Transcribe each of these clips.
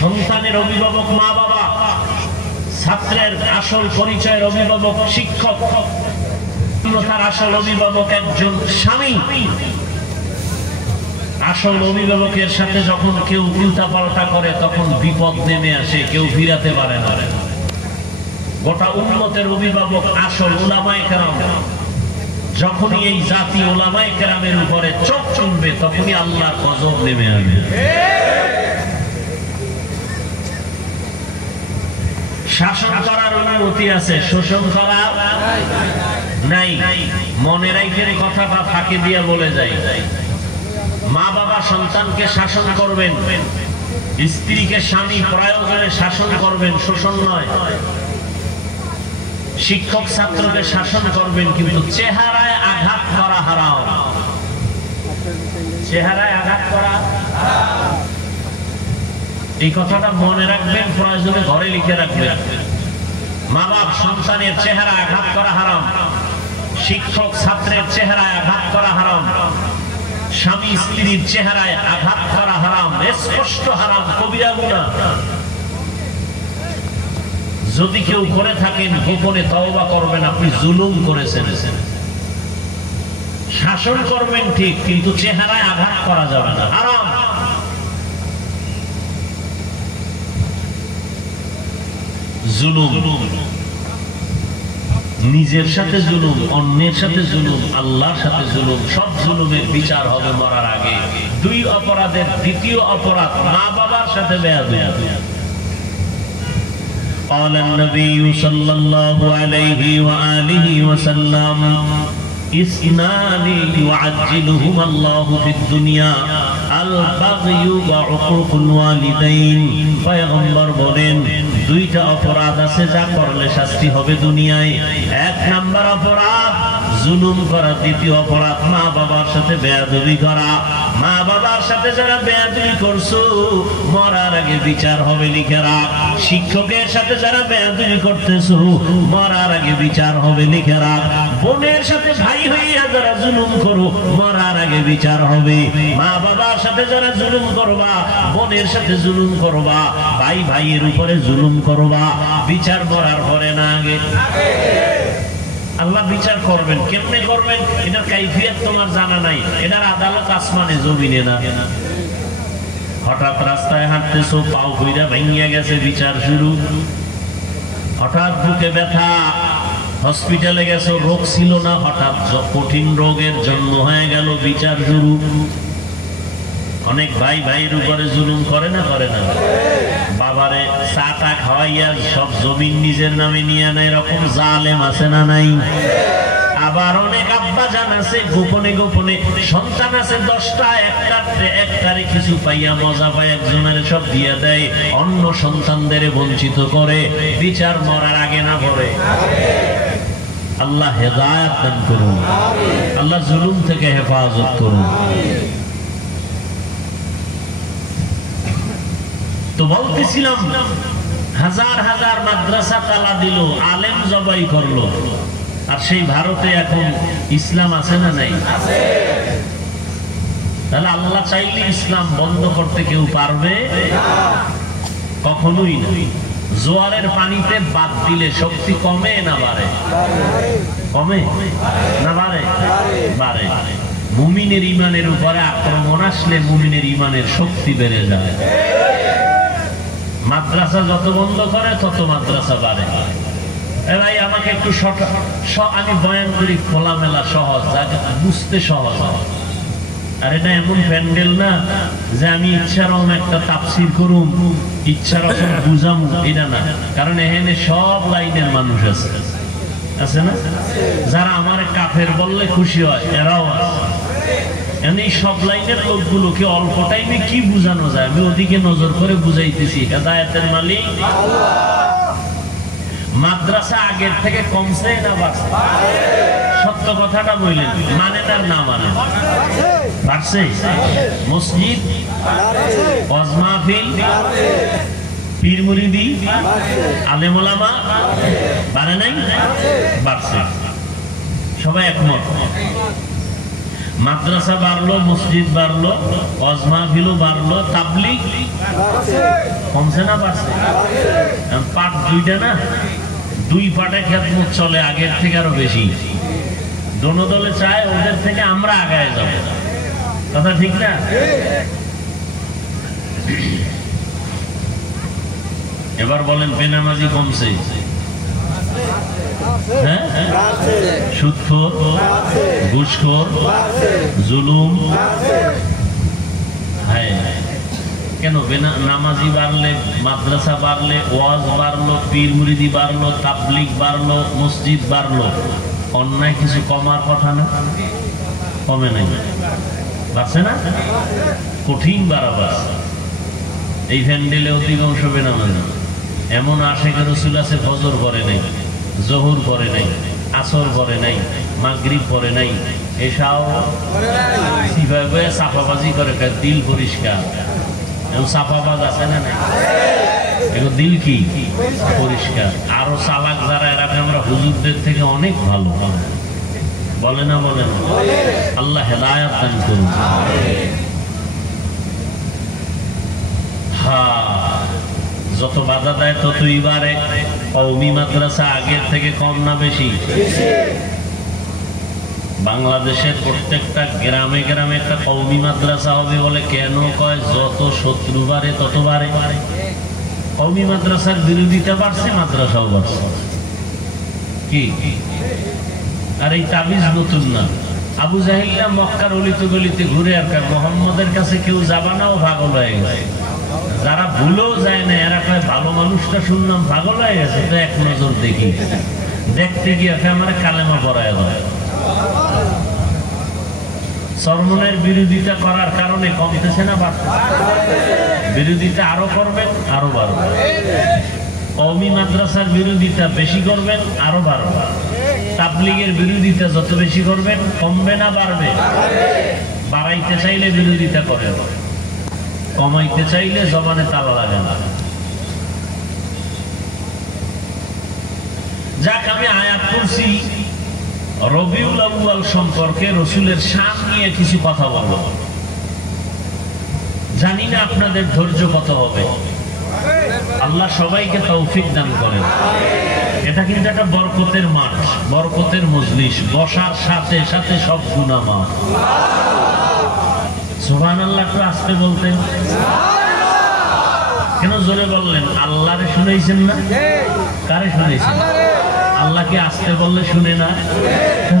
সন্তানের অভিভাবক মা বাবা, ছাত্রের আসল পরিচয়ের অভিভাবক শিক্ষক, তার আসল অভিভাবক একজন স্বামী। আসল অভিভাবকের সাথে যখন কেউ উল্টাপাল্টা করে তখন বিপদ নেমে আসে, কেউ ফিরাতে পারে না। গোটা উম্মতের অভিভাবক আসল উলামায়ে কেরাম। যখনই এই জাতি উলামায়ে কেরামের উপরে চোখ চলবে তখনই আল্লাহর গজব নেমে আসবে। শাসন করার অনুমতি আছে, শোষণ করার নাই। মনে রাখেন কথাটা ফাঁকে দিয়ে বলে যাই। মা বাবা সন্তানকে শাসন করবেন, স্ত্রীকে স্বামী প্রয়োজনে শাসন করবেন, শোষণ নয়। শিক্ষক ছাত্রকে শাসন করবেন, কিন্তু চেহারায় আঘাত করা হারাম। চেহারায় আঘাত করা, এই কথাটা মনে রাখবেন, প্রয়োজনে ঘরে লিখে রাখবেন। মা বাপ সন্তানের চেহারা আঘাত করা হারাম, শিক্ষক ছাত্রের চেহারায় আঘাত করা হারাম, স্বামী স্ত্রীর চেহারায় আঘাত করা হারাম, স্পষ্ট হারাম, কবিরা গুনাহ। যদি কেউ করে থাকেন গোপনে তওবা করবেন, আপনি জুলুম করেছেন। শাসন করবেন ঠিক, কিন্তু চেহারায় আঘাত করা যাবে না, হারাম। জুলুম, নিজের সাথে জুলুম, অন্যের সাথে জুলুম, আল্লাহর সাথে জুলুম, সব জুলুমের বিচার হবে মরার আগে। দুই অপরাধের দ্বিতীয় অপরাধ মা বাবার সাথে বেয়াদবি। قال النبي صلى الله عليه وآله وسلم اثنان يعجلهما الله في الدنيا البغي وعقوق الوالدين। পয়গম্বর বলেন দুইটা অপরাধ আছে যা করলে শাস্তি হবে দুনিয়ায়। এক নাম্বার অপরাধ জুলুম করা, দ্বিতীয় অপরাধ মা বাবার সাথে বেয়াদবি করা। মা বাবার সাথে যারা বেয়াদবি করছো মরার আগে বিচার হবে, লিখে রাখ। শিক্ষকের সাথে যারা বেয়াদবি করতেছো মরার আগে বিচার হবে, লিখে রাখ। বোনের সাথে ভাই হইয়া যারা জুলুম করো মরার আগে বিচার হবে। মা বাবার সাথে যারা জুলুম করবা, বোনের সাথে জুলুম করবা, ভাই ভাইয়ের উপরে জুলুম করবা, বিচার মরার পরে না আগে। আল্লাহ বিচার করবেন, কেমনে করবেন এটার কাইফিয়ত তোমার জানা নাই। এটার আদালত আসমানে জমিনে না। হঠাৎ রাস্তায় হাঁটতেছো, পাও কইরা ভাঙিয়া গেছে, বিচার শুরু। হঠাৎ বুকে ব্যথা, হসপিটালে গেছো, রোগ ছিল না, হঠাৎ কঠিন রোগের জন্ম হয়ে গেল, বিচার শুরু। অনেক ভাই ভাইয়ের উপরে জুলুম করে না, করে না? বাবারে চাটা খাওয়াইয়া সব জমিন নিজের নামে নিয়ে নেয়, এরকম জালেম আছে না নাই? আবার অনেক আব্বা জান আছে গোপনে গোপনে, সন্তান আছে 10টা, একটারে কিছু পাইয়া মজা পায়, একজনের সব দিয়ে দেয়, অন্য সন্তানদের বঞ্চিত করে। বিচার মরার আগে না পড়ে। আল্লাহ হেদায়েত দান করুন, আল্লাহ জুলুম থেকে হেফাজত করুন। তো বলতেছিলাম হাজার হাজার মাদ্রাসা তালা দিল, আলেম জবাই করলো, আর সেই ভারতে এখন ইসলাম আছে না নাই? তাহলে আল্লাহ চাইলে ইসলাম বন্ধ করতে কেউ পারবে? কখনোই না। জোয়ারের পানিতে বাদ দিলে শক্তি কমে না বাড়ে? কমে না বাড়ে? বাড়ে। মুমিনের ইমানের উপরে আক্রমণ আসলে মুমিনের ইমানের শক্তি বেড়ে যায়। মাদ্রাসা যত বন্ধ করে তত মাদ্রাসা বাড়ে। ভাই আমাকে একটু আমি বয়ান করি খোলামেলা, সহজ, বুঝতে সহজ। আর এটা এমন প্যান্ডেল না যে আমি ইচ্ছারকম একটা তাফসীর করুম, ইচ্ছারকম বুঝামু, এটা না। কারণ এখানে সব লাইনের মানুষ আছে, আছে না? যারা আমার কাফের বললে খুশি হয় এরাও আছে। এই সব লাইনের লোকগুলোকে অল্প টাইমে কি বুঝানো যায় আমি ওদিকে নজর করে বুঝাইতেছি। হেদায়েতের মালিক আল্লাহ। মাদ্রাসা আগের থেকে কমছে না বাড়ছে? সত্য কথাটা বললেন, মানে তার না মানে বাড়ছে। মসজিদ, ওয়াজ মাহফিল, পীর মুরিদি, আলেম ওলামা বাড়ে নাই? বাড়ছে। সবাই একমত। মাদ্রাসা বাড়লো, মসজিদ বাড়লো, ওয়াজ মাহফিলও বাড়লো, তাবলীগ কমছে না বাড়ছে? পাট দুইটা না, দুই পাটে খেদমত চলে আগের থেকে আরো বেশি। দোনো দলে চায় ওদের থেকে আমরা আগায় যাব, কথা ঠিক না? এবার বলেন বেনামাজি কমছে? হ্যাঁ, সুদখোর, ঘুষখোর, জুলুম। হ্যাঁ, কেন? নামাজি বাড়লে, মাদ্রাসা বাড়লে, ওয়াজ বাড়লো, পীর মুরিদি বাড়লো, তাবলীগ বাড়লো, মসজিদ বাড়লো, অন্যায় কিছু কমার কথা না? কমে নাই, বাড়ছে না? কঠিন বাড়াবার। এই প্যান্ডেলে অধিকাংশ বেনামাজি। এমন আশেকের রাসূল আছে ফজর করে নাই, জোহর করে নাই, আসর করে নাই, মাগরিব করে নাই, এসাও সিভাবে সাফাবাজি করে, দিল পরিষ্কার। এমন সাফাবাজ আছে না? নাই, এগুলো দিল কি পরিষ্কার। আরো চালাক যারা, এরা আমরা হুজুরদের থেকে অনেক ভালো, বলে না? বলে না? আল্লাহ হেদায়েত দান করুন। যত বাধা দেয় ততই বাড়ে। কওমি মাদ্রাসা আগের থেকে কম না বেশি? বাংলাদেশের প্রত্যেকটা গ্রামে গ্রামে একটা কওমি মাদ্রাসা হবে বলে কেন কয়? যত শত্রু বাড়ে তত বাড়ে। কওমি মাদ্রাসার বিরোধিতা বাড়ছে, মাদ্রাসাও বাড়ছে। কি? আর এই তাবিজ নতুন না। আবু জাহিল্লা মক্কার অলিতে গলিতে ঘুরে আর মোহাম্মদের কাছে কেউ যাবা না, ও পাগল হয়ে গেছে। যারা ভুলেও যায় না, এরা কয় ভালো মানুষটা শুনলাম পাগল হয়ে গেছে, তো এক নজর দেখি। দেখতে গিয়ে আমার কালেমা পড়ায় দেয়। সরমনের বিরোধিতা করার কারণে কমতেছে না বাড়তেছে? বিরোধিতা আরো করবেন, আরো বাড়বে। কওমি মাদ্রাসার বিরোধিতা বেশি করবেন, আরো বাড়বে। তাবলীগের বিরোধিতা যত বেশি করবেন, কমবে না বাড়বে? বাড়াইতে চাইলে বিরোধিতা করে, কমাইতে চাইলে জবানে তালা লাগে না। যাক, আমি আয়াত করছি রবিউল আউয়াল সম্পর্কে, রসুলের শান নিয়ে কিছু কথা বলবো। জানি না আপনাদের ধৈর্য কত হবে। আল্লাহ সবাইকে তৌফিক দান করেন। এটা কিন্তু একটা বরকতের মাঠ, বরকতের মজলিস। বসার সাথে সাথে সব গুনাহ মাফ। সুবহানাল্লাহ। একটু আসতে বলতেন কেন? জোরে বললেন। আল্লাহরে শুনেছেন না? কারে শুনেছেন? আল্লাহকে আসতে বললে শুনে না?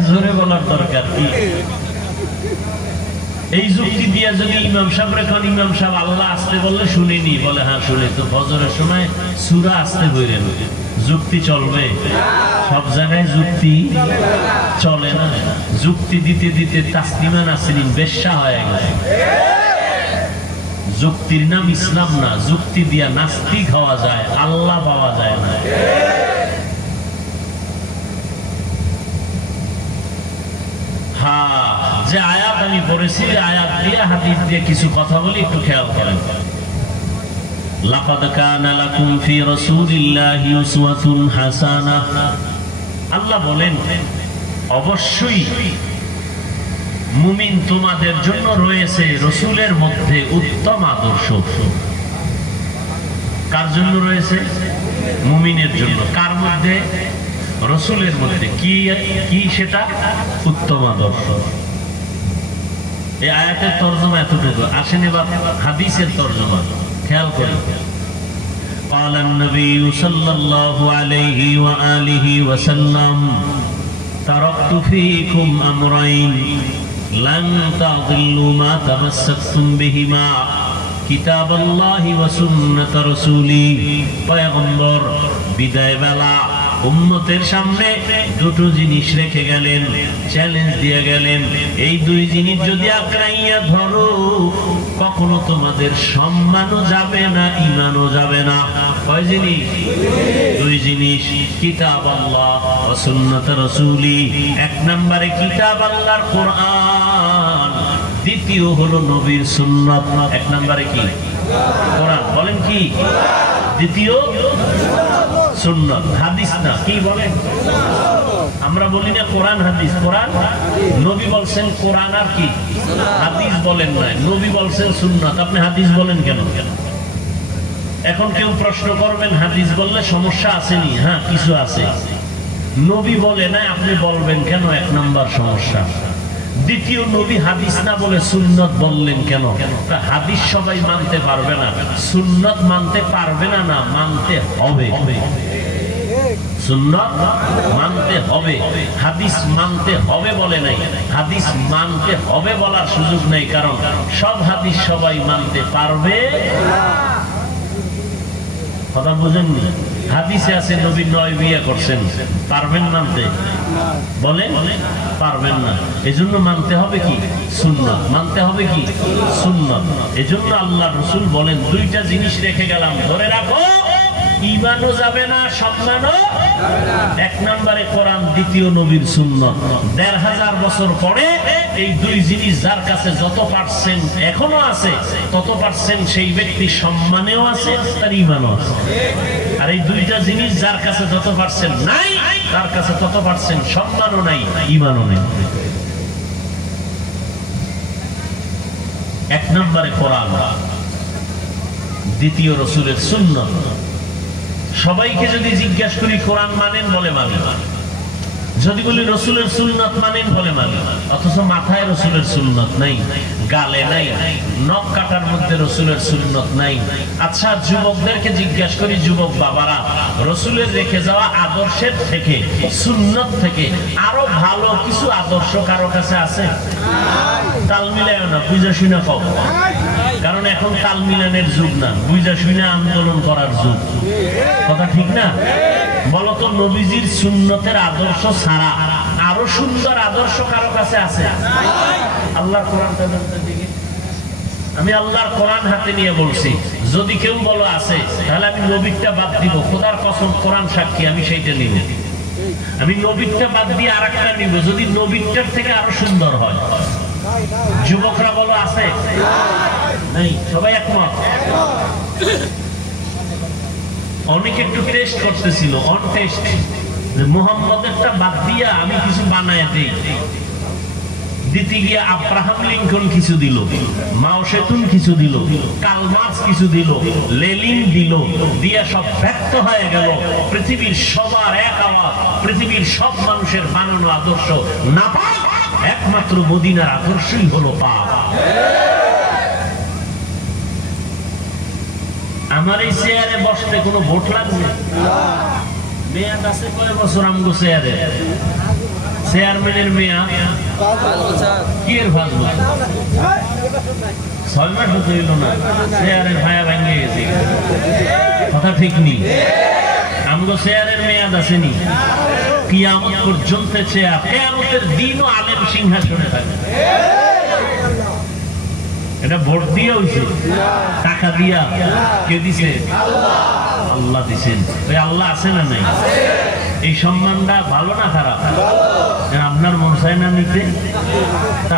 জোরে বলার দরকার কি? এই যুক্তি দিয়া যদি ইমাম সাহেব রেখন, ইমাম সাহেব আল্লাহ আসতে বললে শুনিনি, বলে হ্যাঁ শুনে, তো ফজরের সময় সূরা আসতে বইলেন, যুক্তি চলবে? সব জায়গায় যুক্তি চলে না। যুক্তি দিতে দিতে তাসলিমা নাসরিন বেশ্যা হয়ে গেছে। যুক্তির নাম ইসলাম না। যুক্তি দিয়া নাস্তিক হওয়া যায়, আল্লাহ পাওয়া যায় না। হ্যাঁ, যে আয়াত আমি পড়েছি, আয়াত দিয়ে হাদিস দিয়ে কিছু কথা বলি, একটু খেয়াল করেন। লাকাদ কানা লাকুম ফি রাসূলিল্লাহি উসওয়াতুন হাসানাহ। আল্লাহ বলেন, অবশ্যই মুমিন তোমাদের জন্য রয়েছে রাসূলের মধ্যে উত্তম আদর্শ। কার জন্য রয়েছে? মুমিনের জন্য। কার মধ্যে? রাসূলের মধ্যে। কি কি সেটা? উত্তম আদর্শ। এই আয়াতের তরজমা এতটুকু। আসেন এবার হাদিসের তরজমা খেয়াল করি। قال النبي صلى الله عليه وآله وسلم تركت فيكم أمرين لن تضلوا ما تمسكتم بهما كتاب الله وسنة رسوله। পয়গম্বর বিদায় বেলা উম্মতের সামনে দুটো জিনিস রেখে গেলেন, চ্যালেঞ্জ দিয়ে গেলেন। এই দুই জিনিস যদি আঁকড়াইয়া ধরো, কখনো তোমাদের সম্মানও যাবে না, ঈমানও যাবে না। কয় জিনিস? দুই জিনিস। কিতাব আল্লাহ ওয়া সুন্নাত রাসূলি। এক নম্বরে কিতাব আল্লাহর কোরআন, দ্বিতীয় হলো নবীর সুন্নাত। এক নম্বরে কি? কোরআন। বলেন কি? দ্বিতীয় সুন্নাত, হাদিস না। কি বলেন? আমরা বলি না কোরআন হাদিস, কোরআন নবী বলছেন কোরআন আর কি হাদিস বলেন না, নবী বলছেন সুন্নাত, আপনি হাদিস বলেন কেন? এখন কেউ প্রশ্ন করবেন হাদিস বললে সমস্যা আসেনি? হ্যাঁ কিছু আছে। নবী বলে না আপনি বলবেন কেন? এক নাম্বার সমস্যা। দ্বিতীয়, নবী হাদিস না বলে সুন্নত বললেন কেন? হাদিস সবাই মানতে পারবে না, সুন্নত মানতে পারবে না, না মানতে হবে। সুন্নত মানতে হবে, হাদিস মানতে হবে বলে নাই। হাদিস মানতে হবে বলার সুযোগ নেই, কারণ সব হাদিস সবাই মানতে পারবে। কথা বুঝেননি? হাদিসে আছে নবী 9 বিয়ে করছেন, পারবেন মানতে? বলেন পারবেন না। এজন্য মানতে হবে কি? সুন্নাত। মানতে হবে কি? সুন্নাত। এজন্য আল্লাহ রাসূল বলেন দুইটা জিনিস রেখে গেলাম, ধরে রাখো, ঈমানও যাবে না, সম্মানও। এক নম্বরে কোরআন, দ্বিতীয় নবীর সুন্নাত। ১৫০০ বছর পরে এই দুই জিনিস যার কাছে যত পার্সেন্ট এখনো আছে, তত পার্সেন্ট সেই ব্যক্তি সম্মানেও আছে, তার ঈমানও আছে। আর এই দুইটা জিনিস যার কাছে যত পার্সেন্ট নাই, তার কাছে তত পার্সেন্ট সম্মানও নাই, ঈমানও নেই। এক নম্বরে কোরআন, দ্বিতীয় রাসূলের সুন্নাত। সবাইকে যদি জিজ্ঞাসা করি কোরআন মানেন, বলে মানি। যদি বলি রাসূলের সুন্নাত মানেন, বলে মানি। অথচ মাথায় রাসূলের সুন্নাত নাই, গালে নাই, নখ কাটার মধ্যে রাসূলের সুন্নাত নাই। আচ্ছা, যুবকদেরকে জিজ্ঞাসা করি, যুবক বাবারা, রাসূলের রেখে যাওয়া আদর্শের থেকে, সুন্নাত থেকে আরো ভালো কিছু আদর্শ কারো কাছে আছে? তাল মিলায় না, বুঝা শুনা কও। কারণ এখন তাল মিলানের যুগ না, বুঝা শুনা আন্দোলন করার যুগ। কথা ঠিক না? বলতো, নবীজির সুন্নতের আদর্শ ছাড়া আরো সুন্দর আদর্শ কারো কাছে আছে? আল্লাহর কোরআনটা দিকে আমি আল্লাহর কোরআন হাতে নিয়ে বলছি, যদি কেউ বলো আছে, তাহলে আমি নবীরটা বাদ দিব। খোদার কসম, কোরআন সাক্ষী, আমি সেইটা নিব। আমি নবীরটা বাদ দিয়ে আরেকটা নিব, যদি নবীরটার থেকে আরো সুন্দর হয়। যুবকরা বলো আছে? নাই, সবাই একমত? অনেকে একটু টেস্ট করতেছিল, অন টেস্ট, যে মুহাম্মদেরটা বাদ দিয়া আমি কিছু বানায় দেই। দিতে গিয়ে আব্রাহাম লিঙ্কন কিছু দিল, মাও সেতুন কিছু দিল, কার্ল মার্কস কিছু দিল, লেনিন দিল, দিয়া সব ব্যক্ত হয়ে গেল। পৃথিবীর সবার এক আওয়াজ, পৃথিবীর সব মানুষের বানানো আদর্শ না পাক, একমাত্র মদিনার আদর্শই হলো পাক। আমার এই চেয়ারে বসতে কোনো ভোট লাগবে? মেয়াদ আছে কয় বছর আমগো চেয়ারে? চেয়ারম্যানের মেয়াদ কি এর 5 বছর? 6 মাস হইল না, চেয়ারের ভায়া ভাঙে গেছে। কথা ঠিক নি? আমগো চেয়ারের মেয়াদ আসেনি, কিয়ামত পর্যন্ত চেয়ার, কিয়ামতের দিনও আলেম সিংহাসনে থাকে। এটা ভোট দিয়ে হইছে? টাকা দিয়া? কে দিছে? আল্লাহ দিছেন। আল্লাহ আছে না নাই? এই সম্মানটা ভালো না খারাপ? আপনার মন চায় না নিতে?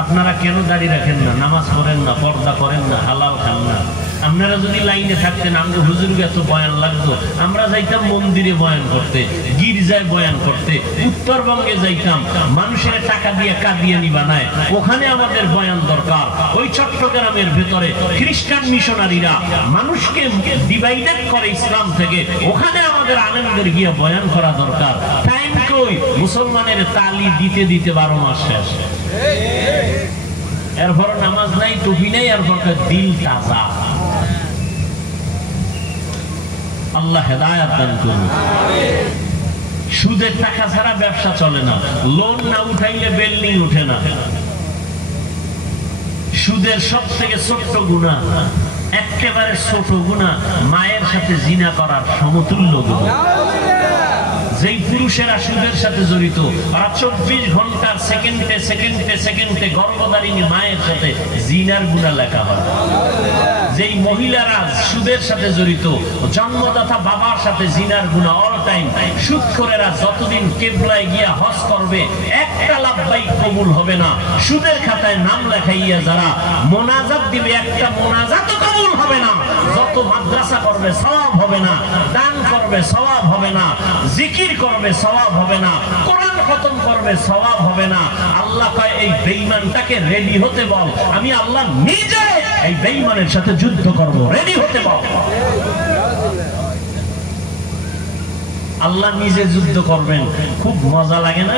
আপনারা কেন দাঁড়িয়ে রাখেন না, নামাজ পড়েন না, পর্দা করেন না, হালাল খান না? আপনারা যদি লাইনে থাকতেন, আমাদের হুজুরকে এত বয়ান লাগতো, আমরা যাইতাম মন্দিরে বয়ান করতে, গির্জায় বয়ান করতে, উত্তরবঙ্গে যাইতাম, মানুষের টাকা দিয়ে কাদিয়ানি বানায়, ওখানে আমাদের বয়ান দরকার। ওই চট্টগ্রামের ভেতরে খ্রিস্টান মিশনারিরা মানুষকে ডিভাইডেড করে ইসলাম থেকে, ওখানে আমাদের আলেমদের গিয়ে বয়ান করা দরকার। টাইম কই? মুসলমানের তালি দিতে দিতে 12 মাস শেষ। এরপর নামাজ নাই, টুপি নাই, এরপর দিল তাজা। আল্লাহ হেদায়েত দান করুন। সুদের টাকা ছাড়া ব্যবসা চলে না, লোন না উঠাইলে বিল্ডিং উঠে না। সুদের সব থেকে ছোট্ট গুনাহ, একেবারে ছোট গুনাহ, মায়ের সাথে জিনা করার সমতুল্য গুনাহ। যেই পুরুষেরা সুদের সাথে জড়িত, ওরা 24 ঘন্টার সেকেন্ডে সেকেন্ডে সেকেন্ডে গর্ভধারিণী মায়ের সাথে জিনার গুনাহ লেখা হয়। যেই মহিলারা সুদের সাথে জড়িত, জন্মদাতা বাবার সাথে জিনার গুনাহ অল টাইম। সুদখোরেরা যতদিন কিবলায় গিয়া হজ করবে, একটা লাভবাই কবুল হবে না। সুদের খাতায় নাম লেখাইয়া যারা মোনাজাত দিবে, একটা মোনাজাতও কবুল হবে না। যত মাদ্রাসা করবে সওয়াব হবে না, দান করবে সওয়াব হবে না, জিকির জিকির করবে সওয়াব হবে না, কোরআন খতম করবে সওয়াব হবে না। আল্লাহ কয় এই বেঈমানটাকে রেডি হতে বল, আমি আল্লাহ নিজে এই বেঈমানের সাথে যুদ্ধ করব, রেডি হতে বল। আল্লাহ নিজে যুদ্ধ করবেন, খুব মজা লাগে না?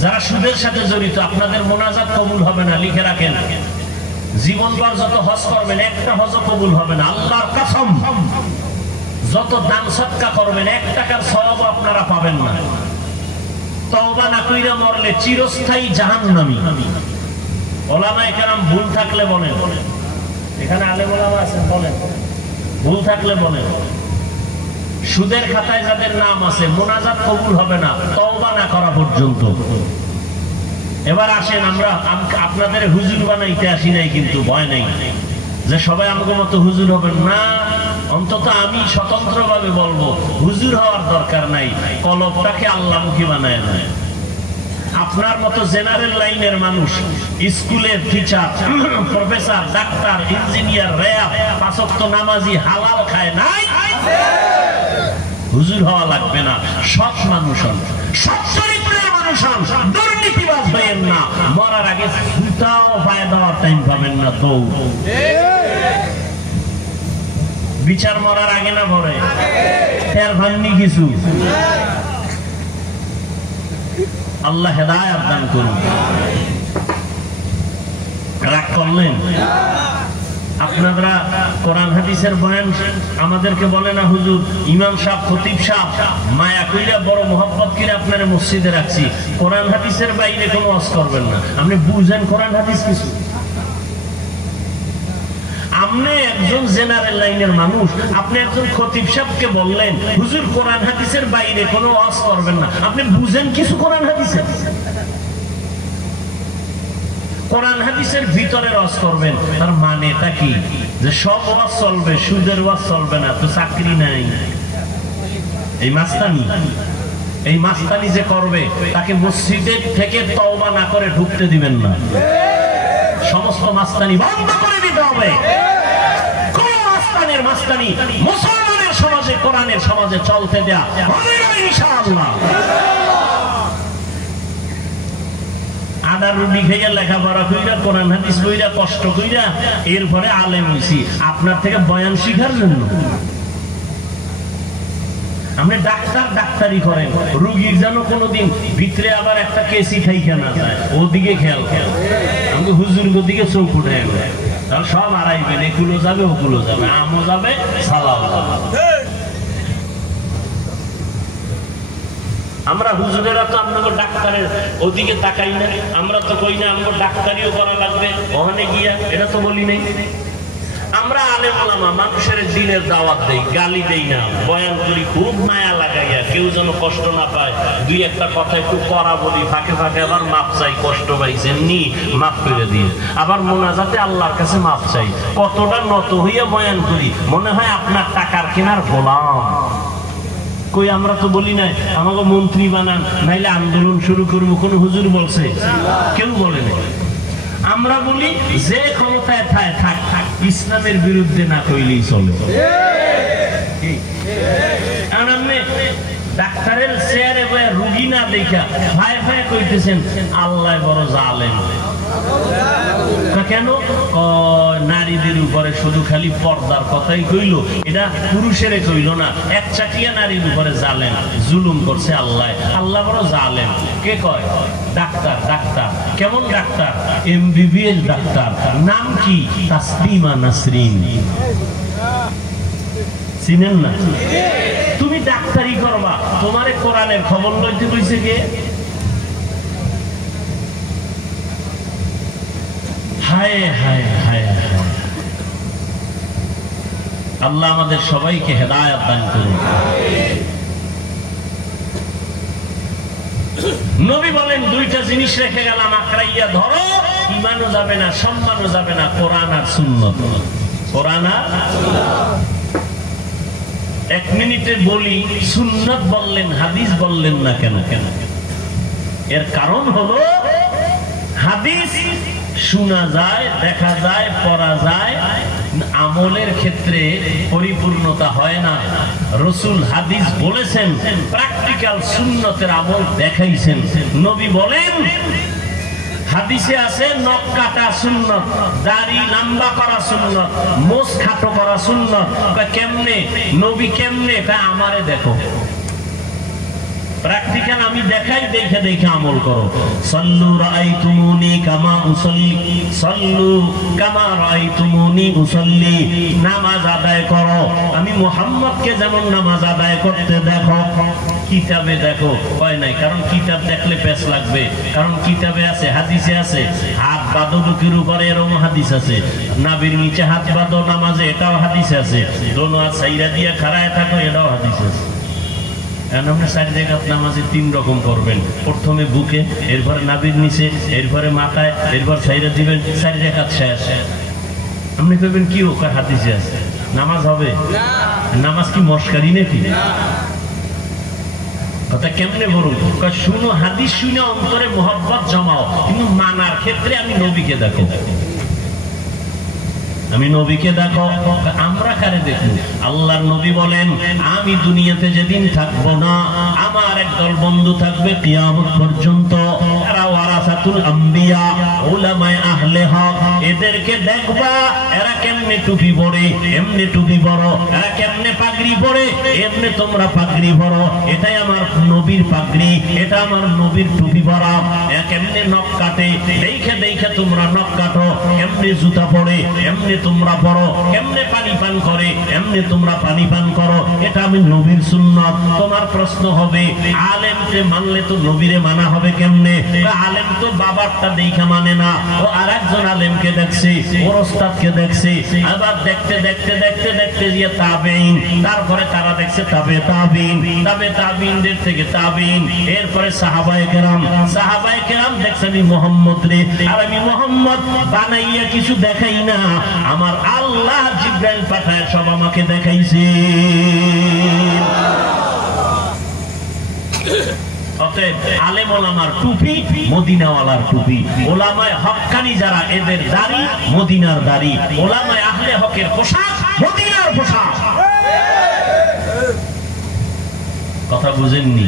যারা সুদের সাথে জড়িত, আপনাদের মোনাজাত কবুল হবে না, লিখে রাখেন। জীবনভর যত হজ করবেন একটা হজও কবুল হবে না, আল্লাহর কসম। যত দান সদকা করবেন 1 টাকার সওয়াব আপনারা পাবেন না। তওবা না কইরা মরলে চিরস্থায়ী জাহান্নামী। ওলামায়ে কেরাম ভুল থাকলে বলেন, এখানে আলেম ওলামা আছেন, বলেন ভুল থাকলে বলেন। সুদের খাতায় যাদের নাম আছে মোনাজাত কবুল হবে না তওবা না করা পর্যন্ত। এবার আসেন, আমরা আপনাদের হুজুর বানাইতে আসি নাই, কিন্তু ভয় নাই যে সবাই আমাদের মতো হুজুর হবেন না। অন্তত আমি স্বতন্ত্রভাবে বলবো, হুজুর হওয়ার দরকার নাই, কলবটাকে আল্লাহমুখী বানায় না। আপনার মতো জেনারেল লাইনের মানুষ, স্কুলের teacher, professor, doctor, engineer, RAB, 5 ওয়াক্ত নামাজি, হালাল খায় নাই, হুজুর হওয়া লাগবে না। সৎ মানুষ হন, সৎ চরিত্রের মানুষ হন, দুর্নীতিবাজ হইেন না। মরার আগে জুতাও পায়ে দেওয়ার টাইম পাবেন না। তো বিচার মরার আগে না পরে এর ভাঙনি কিছু। আল্লাহ হেদায়েত দান করুন। রাগ করলেন? আপনারা কোরআন হাদিসের বয়ান আমাদেরকে বলে না হুজুর, ইমাম সাহেব, খতিব সাহেব মায়া কইরা বড় মোহাব্বত করে আপনারা মসজিদে রাখছি, কোরআন হাদিসের বাইরে কোনো ওয়াজ করবেন না। আপনি বুঝেন কোরআন হাদিস কিছু? আপনি একজন জেনারেল লাইনের মানুষ, আপনি একজন খতিব সাহেবকে বললেন হুজুর কোরআন হাদিসের বাইরে কোনো ওয়াজ করবেন না, আপনি বুঝেন কিছু কোরআন হাদিসে? কোরআন হাদিসের ভিতরে ওয়াজ করবেন, তার মানেটা কি? যে সব ওয়াজ চলবে, সুদের ওয়াজ চলবে না, তো চাকরি নাই। এই মাস্তানি যে করবে তাকে মসজিদের থেকে তওবা না করে ঢুকতে দিবেন না। সমস্ত মাস্তানি বন্ধ করে দিতে হবে। কোন মাস্তানি মুসলমানের সমাজে, কোরআনের সমাজে চলতে দেয়া হবে না ইনশাআল্লাহ। আদার রুটি খেয়ে লেখাপড়া কইরা, কোরআন হাদিস কইরা, কষ্ট কইরা এরপরে আলেম হইছি আপনার থেকে বয়ান শিখার জন্য। আপনি ডাক্তারি করেন, রোগীর যেন কোনোদিন ভিতরে আবার একটা কেসি খাইখা না যায়, ওদিকে খেয়াল। আমি হুজুর দিকে চোখ উঠে তাহলে সব আড়াইবেন, এগুলো যাবে, ওগুলো যাবে, আমও যাবে, সালাও যাবে। আমরা হুজুরেরা তো আপনাকে ডাক্তারের ওদিকে তাকাই না, আমরা তো কই না আমাকে ডাক্তারিও করা লাগবে ওখানে গিয়া, এটা তো বলি নাই। আমরা আলেম ওলামা মানুষের দিনের দাওয়াত দেই, গালি দেই না, বয়ান করি খুব মায়া লাগাইয়া, কেউ যেন কষ্ট না পায়। 2-1টা কথা একটু করা বলি, ফাঁকে ফাঁকে আবার মাপ চাই, কষ্ট পাইছেন নি মাফ করে দিয়ে, আবার মোনাজাতে আল্লাহর কাছে মাপ চাই। কতটা নত হইয়া বয়ান করি, মনে হয় আপনার টাকার কেনার গোলাম। কই আমরা তো বলি না আমাকে মন্ত্রী বানান, নাইলে আন্দোলন শুরু করবো, কোন হুজুর বলছে? কেউ বলে না। আমরা বলি যে ক্ষমতায় থাক, ইসলামের বিরুদ্ধে না কইলেই চলে। ডাক্তারের চেয়ারে বয়ে রুগী না দেখা ভাই ভাই কইতেছেন আল্লাহ বড় জালেম। কেন? নারীদের উপরে শুধু খালি পর্দার কথাই কইল, এটা পুরুষের কইল না। 1 চাটিয়া নারীর উপরে জালেম, জুলুম করছে আল্লাহ, আল্লাহ বড় জালেম। কে কয়? ডাক্তার। কেমন ডাক্তার? MBBS doctor. নাম কি? তাসলিমা নাসরিন। চিনেন না? তুমি ডাক্তারি করবা, তোমারে কোরআনের খবর লইতে কইছে কে? হায় হায় হায় হায়। আল্লাহ আমাদের সবাইকে হেদায়েত দান করুন। নবী বলেন 2টা জিনিস রেখে গেলাম, আঁকড়াইয়া ধরো, ঈমানও যাবে না, সম্মানও যাবে না, কোরআন আর সুন্নাত। কোরআন আর 1 মিনিটে বলি, সুন্নাত বললেন, হাদিস বললেন না কেন? এর কারণ হলো হাদিস শোনা যায়, দেখা যায়, পড়া যায়, আমলের ক্ষেত্রে পরিপূর্ণতা হয় না। রাসূল হাদিস বলেছেন, প্র্যাকটিক্যাল সুন্নতের আমল দেখাইছেন। নবী বলেন, হাদিসে আছে নখ কাটা সুন্নত, দাড়ি লম্বা করা সুন্নত, মোছ খাটো করা সুন্নত। কেমনে নবী কেমনে? তা আমারে দেখো, প্র্যাকটিক্যাল আমি দেখাই, দেখে দেখে আমল করো। সাল্লু রাআইতুমুনি কামা উসাল্লি, সাল্লু কামা রাআইতুমুনি উসাল্লি। নামাজ আদায় করো আমি মুহাম্মদকে যেমন নামাজ আদায় করতে দেখো। কিতাবে দেখো হয় নাই, কারণ কিতাব দেখলে পেছ লাগবে। কারণ কিতাবে আছে, হাদিসে আছে, হাত বাঁধো বুকের উপরে, এরকম হাদিস আছে। নাভির নিচে হাত বাঁধো নামাজে, এটাও হাদিসে আছে। দোনো হাত সাইরা দিয়ে খাড়ায় থাকো, এটাও হাদিস আছে। আপনি 4 রাকাত নামাজে 3 রকম করবেন। প্রথমে বুকে, এরপরে নাভির নিচে, এরপরে মাথায়, এরপর সাইরা দিবেন, 4 রাকাত শেষ। আপনি কইবেন কি ওকে হাদিসে আছে, নামাজ হবে না? নামাজ কি মস্কারি নাকি? কথা কেমনে বলুন? শুনো হাদিস শুনে অন্তরে মোহাব্বত জমাও, কিন্তু মানার ক্ষেত্রে আমি নবীকে দেখো, আমি নবীকে দেখো। আমরা কারে দেখব? আল্লাহর নবী বলেন, আমি দুনিয়াতে যেদিন থাকবো না, আমার একদল বন্ধু থাকবে কিয়ামত পর্যন্ত। এরা ওয়ারাসাতুল আম্বিয়া, উলামায়ে আহলে হক। এদেরকে দেখবা এরা কেমনে টুপি পরে, এমনি টুপি পরো। এরা কেমনে পাগড়ি পরে, এমনি তোমরা পাগড়ি পরো। এটাই আমার নবীর পাগড়ি, এটা আমার নবীর টুপি পরা। এরা কেমনে নখ কাটে, দেখে দেখে তোমরা নখ কাটো। কেমনে জুতা পরে, এমনি তোমরা পড়ো। কেমনে পানি পান করে, এমনি তোমরা পানি পান করো। এটা আমি নবীর সুন্নাত। তোমার প্রশ্ন হবে, আলেমকে মানলে তো নবীরে মানা হবে কেমনে? আলেম তো বাবারটা দেখা মানে না, ও আরেকজন আলেমকে দেখছে, ওর ওস্তাদকে দেখছে। আবার দেখতে দেখতে দেখতে দেখতে গিয়ে তাবেঈন, তারপরে তারা দেখছে তাবে তাবেঈন, তাবে তাবেঈনদের থেকে তাবেঈন, এরপরে সাহাবায়ে কেরাম, সাহাবায়ে কেরাম দেখছে আমি মুহাম্মদ রে। আর আমি মুহাম্মদ বানাইয়া কিছু দেখাই না, আমার আল্লাহ জিবরাইল পাঠায় সব আমাকে দেখাইছে। অতএব আলেম ওলামার টুপি মদিনাওয়ালার টুপি, ওলামায়ে হক্কানি যারা এদের দাড়ি মদিনার দাড়ি, ওলামায়ে আহলে হকের পোশাক মদিনার পোশাক। কথা বুঝেননি?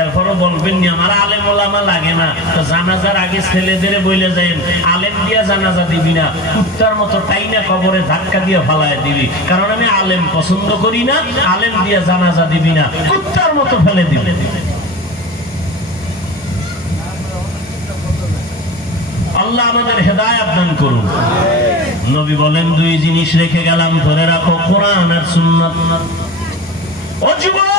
এরপরও বলবেন নি আমার আলেম ওলামা লাগে না। তো জানাজার আগে ছেলেদের বইলে যায়েন, আলেম দিয়া জানাজা দিবি না, কুত্তার মতো টাইনা কবরে ধাক্কা দিয়ে ফালায় দিবি। কারণ আমি আলেম পছন্দ করি না, আলেম দিয়া জানাজা দিবি না, কুত্তার মতো ফেলে দিবি। আল্লাহ আমাদের হেদায়েত দান করুন। নবী বলেন, 2 জিনিস রেখে গেলাম, ধরে রাখো, কোরআন আর সুন্নাত। ও যুবক,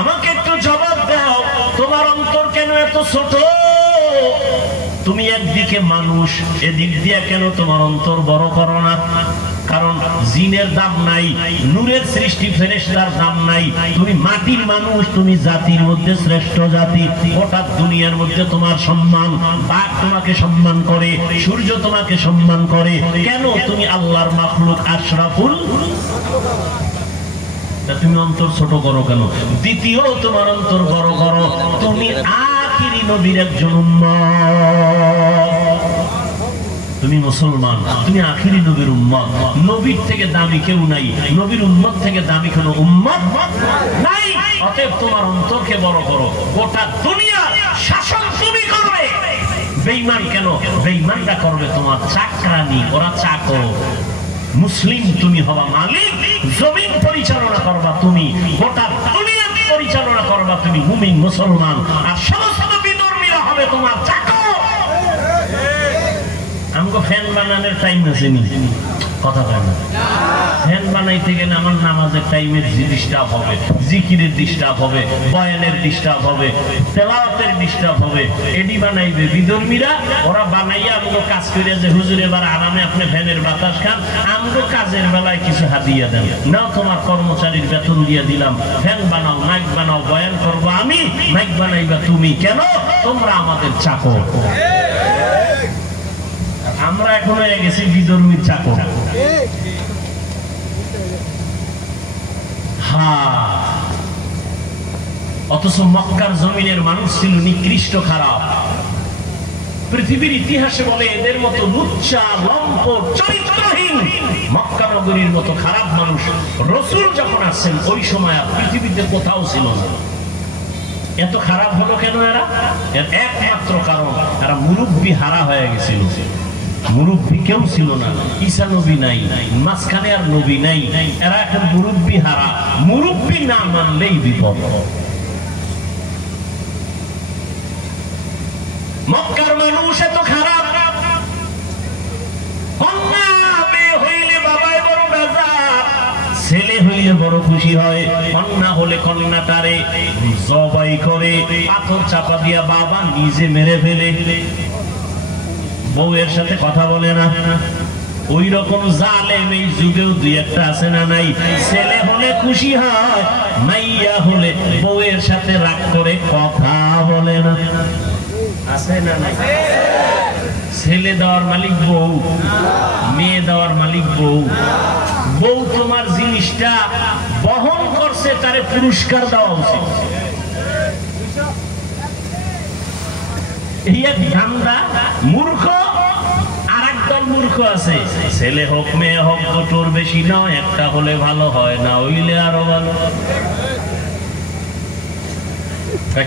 আমাকে একটু জবাব দাও, তোমার অন্তর কেন এত ছোট? তুমি একদিকে মানুষ, এদিক দিয়ে কেন তোমার অন্তর বড় করো না? কারণ জিনের দাম নাই, নূরের সৃষ্টি ফেরেশতার দাম নাই। তুমি মাটির মানুষ, তুমি জাতির মধ্যে শ্রেষ্ঠ জাতি। গোটা দুনিয়ার মধ্যে তোমার সম্মান, বাঘ তোমাকে সম্মান করে, সূর্য তোমাকে সম্মান করে। কেন? তুমি আল্লাহর মাখলুক, আশরাফুল। তুমি অন্তর ছোট করো কেন? দ্বিতীয়, তোমার অন্তর বড় করো, তুমি আখিরি নবীর একজন উম্মত, তুমি মুসলমান, তুমি আখিরি নবীর উম্মত। নবীর থেকে দামি কেউ নাই, নবীর উম্মত থেকে দামি কোনো উম্মত নাই। অতএব তোমার অন্তরকে বড় করো। গোটা দুনিয়া শাসন তুমি করবে। বেঈমান কেন? বেঈমানরা করবে তোমার চাকরানি, ওরা চাকর। মুসলিম তুমি হবা মালিক, জমিন পরিচালনা করবা তুমি, গোটা দুনিয়া পরিচালনা করবা তুমি, মুমিন মুসলমান। আর সমস্ত বিধর্মীরা হবে তোমার চাকর। আমাকে ফ্যান বানানোর টাইম আছে নি? কথা বলে না। ফ্যান বানাইতে গেলে আমার নামাজের টাইমের ডিস্টার্ব হবে, জিকিরের ডিস্টার্ব হবে, বয়ানের ডিস্টার্ব হবে, তেলাওয়াতের ডিস্টার্ব হবে। এডি বানাইবে বিধর্মীরা, ওরা বানাইয়া আমগো কাজ করে যে হুজুর এবার আরামে আপনি ফ্যানের বাতাস খান, আমগো কাজের বেলায় কিছু হাদিয়া দেন। নাও তোমার কর্মচারীর বেতন দিয়ে দিলাম, ফ্যান বানাও, মাইক বানাও, বয়ান করবো আমি, মাইক বানাইবা তুমি। কেন? তোমরা আমাদের চাকর। আমরা এখন হয়ে গেছি বিধর্মীর চাকর। অথচ মক্কার জমিনের মানুষ ছিল নিকৃষ্ট, খারাপ। পৃথিবীর ইতিহাসে বলে এদের মতো লুচ্চা লম্পট চরিত্রহীন মক্কা নগরীর মতো খারাপ মানুষ রাসূল যখন আসছেন ওই সময় পৃথিবীতে কোথাও ছিল না। এত খারাপ হলো কেন এরা? এর একমাত্র কারণ এরা মুরব্বি হারা হয়ে গেছিল। মুরব্বি কেউ ছিল না, ঈসা নবী নাই, মাঝখানে আর নবী নাই, এরা এখন মুরব্বি হারা। মুরব্বি না মানলেই বিপদ। মক্কার মানুষ এত খারাপ, মেয়ে হইলে বাবাই বড় বেজার, ছেলে হইলে বড় খুশি হয়, কন্যা হলে কন্যাটারে জবাই করে পাথর চাপা দিয়া বাবা নিজে মেরে ফেলে, বউয়ের সাথে কথা বলে না। ওই রকম জালেম এই যুগেও দুই একটা আছে না নাই? ছেলে হলে খুশি হয়, মাইয়া হলে বউয়ের সাথে রাগ করে কথা বলে না, আছে না নাই? ছেলে দেওয়ার মালিক বউ, মেয়ে দেওয়ার মালিক বউ। বউ তোমার জিনিসটা বহন করছে, তারে পুরস্কার দেওয়া উচিত। এই এক ধান্দা মূর্খ, আর একদল মূর্খ আছে, ছেলে হোক মেয়ে হোক দুটোর বেশি নয়, একটা হলে ভালো হয়, না হইলে আরো ভালো।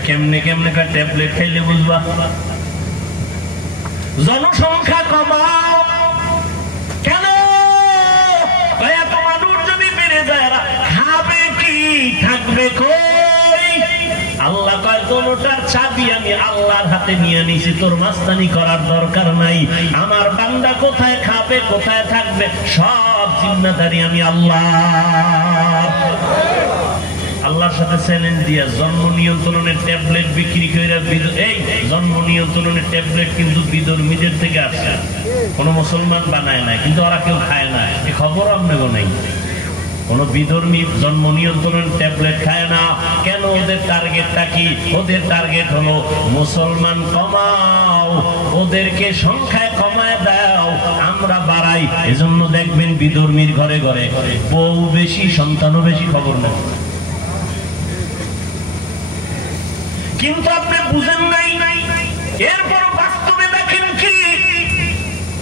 কেমনে কেমনে ট্যাবলেট খাইলে বুঝবা? জনসংখ্যা কমাও কেন? এত মানুষ যদি বেড়ে যায় খাবে কি, থাকবে কই? আল্লাহ কয় কোনটার চাবি আমি আল্লাহর হাতে নিয়ে নিছি, তোর মাস্তানি করার দরকার নাই। আমার বান্দা কোথায় খাবে কোথায় থাকবে সব জিম্মাদারি আমি আল্লাহ। আল্লাহর সাথে চ্যালেঞ্জ দিয়া জন্ম নিয়ন্ত্রণের ট্যাবলেট বিক্রি করে, এই জন্ম নিয়ন্ত্রণের ট্যাবলেট কিন্তু বিধর্মীদের থেকে আসছে, কোন মুসলমান বানায় না, কিন্তু ওরা কেউ খায় না, এই খবর আপনাকে নেই। কোন বিধর্মী জন্ম নিয়ন্ত্রণ ট্যাবলেট খায় না কেন? ওদের টার্গেটটা কি? ওদের টার্গেট হলো মুসলমান কমাও, ওদেরকে সংখ্যায় কমায় দাও, আমরা বাড়াই। এজন্য দেখবেন বিধর্মীর ঘরে ঘরে বউ বেশি সন্তানও বেশি, খবর নেই। কিন্তু আপনি বুঝেন নাই, এরপর বাস্তবে দেখেন কি?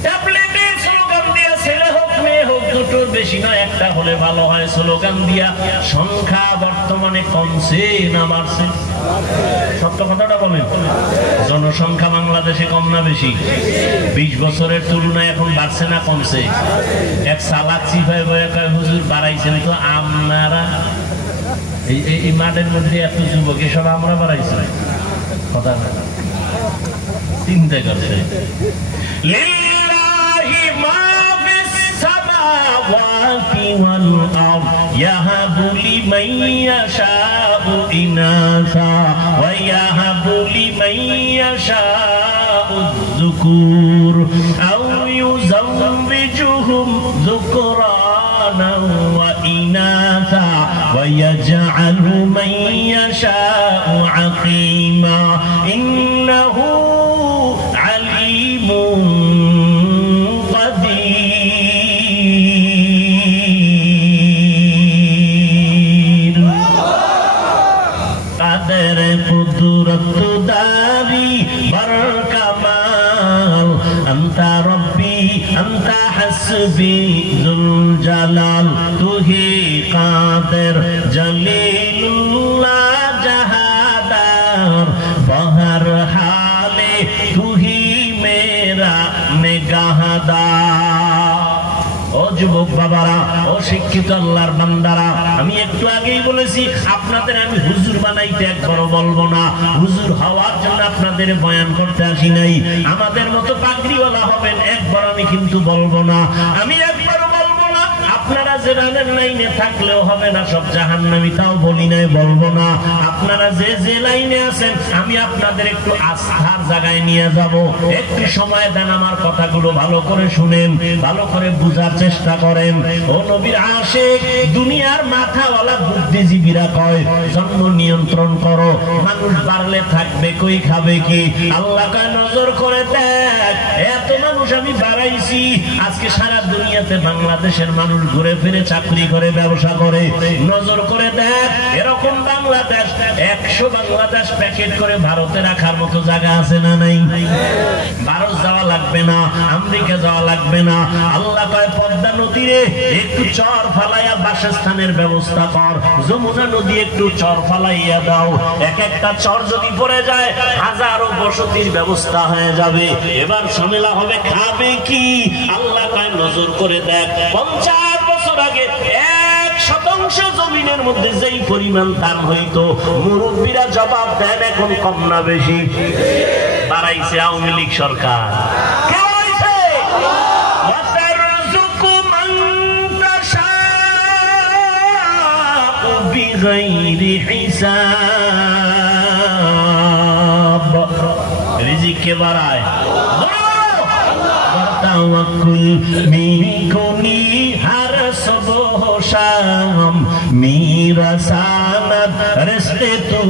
ট্যাবলেটের স্লোগান দিয়া ছেলে হোক মেয়ে হোক দুটোর বেশি নয়, একটা হলে ভালো হয় স্লোগান দিয়া সংখ্যা বর্তমানে কমছে না বাড়ছে? সত্য কথাটা বলেন। জনসংখ্যা বাংলাদেশে কম না বেশি? 20 বছরের তুলনায় এখন বাড়ছে না কমছে? এক সালাক চিফায় বয়ে কয় হুজুর বাড়াইছেন তো আপনারা। এই মাঠের মধ্যে এত যুবক, এসব আমরা বাড়াইছি কথা না, চিন্তা করছে। লিল্লাহি মা ফিস সামাওয়াতি ওয়াল আরদ ইয়াহাবু লিমান ইয়াশাউ ইনাসা ওয়া ইয়াহাবু লিমান ইয়াশাউ যুকুর আও ইউযাওবিজুহুম যুকরানা ওয়া ইনাসা ويجعل من يشاء عقيما إنه عليم قدير قدر قدرت داري بركمال أنت ربي أنت حسبي ذو الجلال तुही कादिर जलीलुल्लाह जहादार बहर हाले तुही मेरा निगाहदार। ও যুবক বাবারা, ও শিক্ষিত আল্লাহর বান্দারা, আমি একটু আগেই বলেছি আপনাদের আমি হুজুর বানাইতে একবারও বলবো না, হুজুর হওয়ার জন্য আপনাদের বয়ান করতে আসি নাই। আমাদের মতো পাগড়িওয়ালা হবেন একবার আমি কিন্তু বলবো না, আমি একবারও বলবো না। আপনারা যে রানের লাইনে থাকলেও হবে না সব জাহান্নামী, তাও বলি নাই বলবো না। আপনারা যে যে লাইনে আছেন আমি আপনাদের একটু আস্থার জায়গায় নিয়ে যাব, একটু সময় দেন, আমার কথাগুলো ভালো করে শুনেন, ভালো করে বুঝার চেষ্টা করেন। ও নবীর আশিক, দুনিয়ার মাথাওয়ালা বুদ্ধিজীবীরা কয় জন্ম নিয়ন্ত্রণ করো, মানুষ বাড়লে থাকবে কই, খাবে কি? আল্লাহ কয় নজর করে দেখ, এত মানুষ আমি বাড়াইছি, আজকে সারা দুনিয়াতে বাংলাদেশের মানুষ ঘুরে ফিরে চাকরি করে, ব্যবসা করে। নজর করে দেখ, এরকম বাংলাদেশ 100 বাংলাদেশ প্যাকেট করে ভারতে রাখার মতো জায়গা আছে না নাই? ভারত যাওয়া লাগবে না, আমেরিকা যাওয়া লাগবে না। আল্লাহ কয় পদ্মা নদীরে একটু চর ফালাইয়া বাসস্থানের ব্যবস্থা কর, যমুনা নদী একটু চর ফালাইয়া দাও। এক একটা চর যদি পড়ে যায়, হাজারো বসতির ব্যবস্থা হয়ে যাবে। এবার ঝামেলা হবে খাবে কি? আল্লাহ কয় নজর করে দেখ, 50 বছর আগে 1% জমিনের মধ্যে যেই পরিমাণ দাম হইতো, মুরব্বীরা জবাব দেন এখন কম না বেশি? বাড়াইছে আওয়ামী লীগ সরকার। কে বাড়াইছে? ওয়াতারযুকু মান তাশাউ বিগাইরি হিসাব। রিজিক কে বাড়ায়? তাওয়াক্কুল মিনকুনি হার সুবহ শাম মিরাসানাত রিজকে তু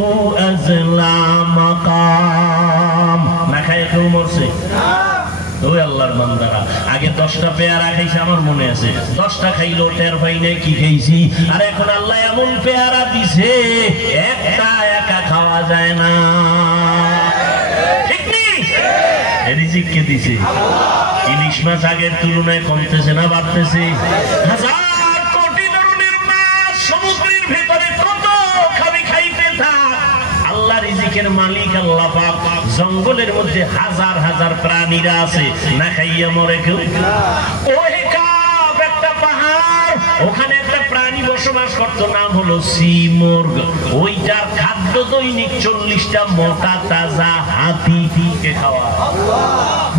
আজলা মাকাম। না খায় কেউ মরছে? ওই আল্লাহর বান্দারা আগে 10টা পেয়ারা খাইছে, আমার মনে আছে। 10টা খাইলো, টের পাই নাই কি খাইছি। আর এখন আল্লাহ এমন পেয়ারা দিছে, একটা একা খাওয়া যায় না। ঠিক নেই? রিজিক কে দিছে? ইলিশ মাছ আগের তুলনায় কমতেছে না বাড়তেছে? হাজার কোটি ধরনের মাছ সমুদ্রের ভিতরে, কত খালি খাইতে থাক। আল্লাহ রিজিকের মালিক আল্লাহ পাক। জঙ্গলের মধ্যে হাজার হাজার প্রাণীরা আছে, না খাইয়া মরে কেউ? ওই কাপ একটা পাহাড়, ওখানে একটা প্রাণী বসবাস করত, নাম হলো সিমর্গ। ওইটার খাদ্য দৈনিক 40টা মোটা তাজা হাতিকে খাওয়া।